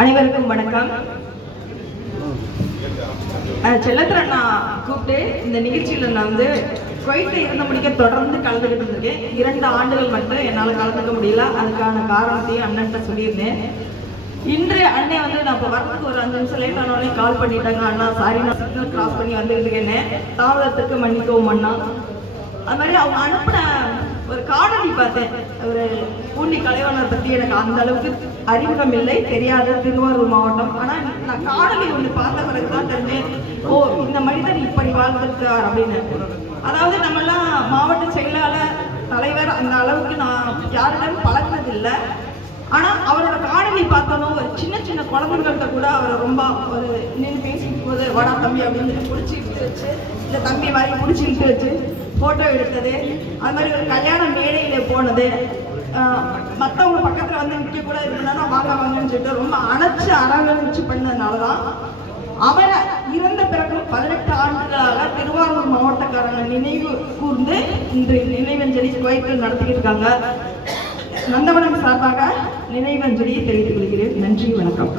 அனைவருக்கும் வணக்கம். செல்லத்திரன் நான் கூப்பிட்டு இந்த நிகழ்ச்சியில் நான் குவைத்தில் இருந்த முடிக்க தொடர்ந்து கலந்துக்கிட்டு இருக்கேன். 2 ஆண்டுகள் மட்டும் என்னால் கலந்துக்க முடியல. அதுக்கான காரணத்தையும் அண்ணன்கிட்ட சொல்லியிருந்தேன். இன்று அண்ணே நான் இப்போ வரதுக்கு ஒரு 5 நிமிஷம் லேட் ஆனோடனே கால் பண்ணிட்டாங்க. அண்ணா சாரி, நான் சிக்னல் கிராஸ் பண்ணி வந்துக்கிட்டு இருக்கேன், தாமதத்துக்கு மன்னிக்கவும் அண்ணா. அது மாதிரி அவங்க அனுப்பின ஒரு காணொலி பார்த்தேன். ஒரு பூண்டி கலைவாணர் பற்றி எனக்கு அந்த அளவுக்கு அறிமுகம் இல்லை, தெரியாத திருவாரூர் மாவட்டம். ஆனால் நான் காணொலி ஒன்று பார்த்த பிறகு தான் தெரிஞ்சேன், ஓ இந்த மனிதர் இப்படி வாழ்ந்திருக்கார் அப்படின்னு. அதாவது நம்மெல்லாம் மாவட்ட செயலாளர் தலைவர் அந்த அளவுக்கு நான் யாரிடம் பழகினதில்லை. ஆனால் அவரோட காணொலி பார்த்தோம், ஒரு சின்ன சின்ன குழந்தைங்கள்ட்ட கூட அவரை ரொம்ப ஒரு நின்று பேசிட்டு போது வடா தம்பி அப்படின்னு பிடிச்சிட்டு வச்சு, இந்த தம்பி மாதிரி பிடிச்சிக்கிட்டு வச்சு ஃபோட்டோ எடுத்தது, அது மாதிரி ஒரு கல்யாண மேடையில் போனது, மற்றவங்க பக்கத்தில் நிற்க கூட இருந்தாலும் வாங்க வாங்கன்னு சொல்லிட்டு ரொம்ப அணைச்சி அரவணைச்சு பண்ணதுனால தான் அவரை இறந்த பிறகு 18 ஆண்டுகளாக திருவாரூர் மாவட்டக்காரங்க நினைவு கூர்ந்து இன்று நினைவஞ்சலி குவைத்தில் நடத்திக்கிட்டு இருக்காங்க. நந்தவனம் சார்பாக நினைவஞ்சலியை தெரிவித்துக் கொள்கிறேன். நன்றி, வணக்கம்.